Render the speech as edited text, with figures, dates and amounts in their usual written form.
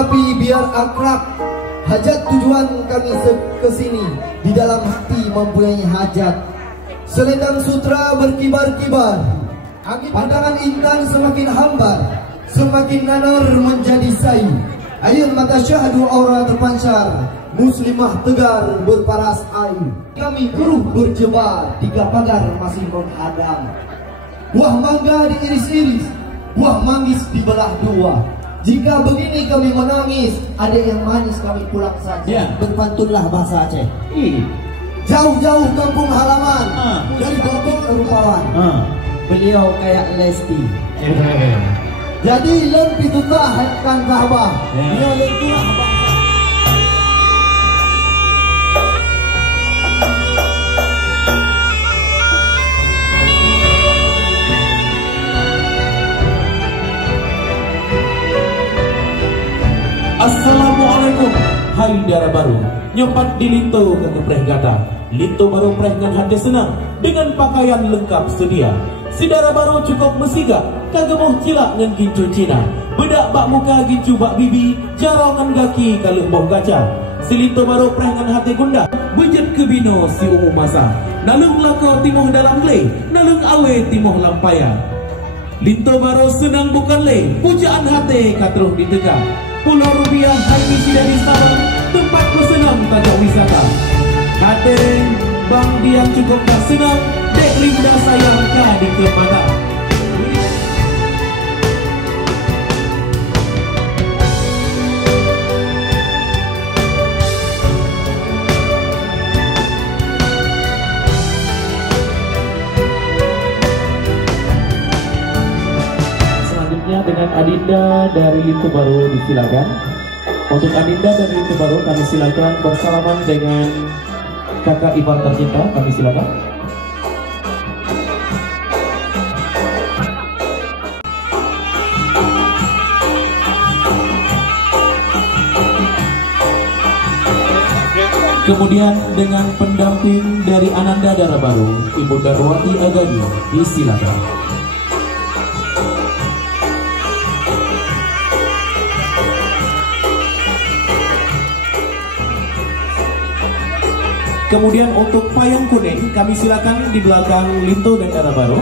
Tetapi biar akrab, hajat tujuan kami kesini di dalam hati mempunyai hajat. Selendang sutra berkibar-kibar, pandangan intan semakin hambar, semakin nanar menjadi sayu. Ayun mata syahdu aura terpancar, muslimah tegar berparas ayu. Kami keruh berjebar, tiga pagar masih menghadang. Buah mangga diiris-iris, buah manggis dibelah dua. Jika begini kami menangis, ada yang manis kami pulang saja. Berpantunlah bahasa Aceh. Jauh-jauh kampung halaman, dari Bogor ke Rupawan. Beliau kayak Lesti. Jadi lem pitutah kan Ka'bah. Beliau lentulah bangsa. Assalamualaikum, hai daerah baru. Nyopat di Linto ke kepreh gata. Linto baru preh ngan hati senang, dengan pakaian lengkap sedia. Si daerah baru cukup mesiga, kagemuh cilak ngan gincu Cina. Bedak bak muka gincu bak bibi, jarongan gaki kalau boh gaca. Si Linto baru preh ngan hati gundah, bejet ke bino si umum masa. Nalung lako timuh dalam le, nalung awe timuh lampaya. Linto baru senang bukan le, pujaan hati katruh ditegak. Pulau Rubiah hai misi dari Sabang, tempat bersenam tajak wisata. Hati bang diam cukup tak senang, dek linda sayang ka di kepala. Dengan Adinda dari Lintu Baru disilakan. Untuk Adinda dari Lintu Baru kami silakan bersalaman dengan kakak ipar tercinta, kami silakan. Kemudian dengan pendamping dari Ananda Daerah Baru, Ibu Darwati Agadi, disilakan. Kemudian untuk payung kuning kami silakan di belakang Linto dan Daerah Baru.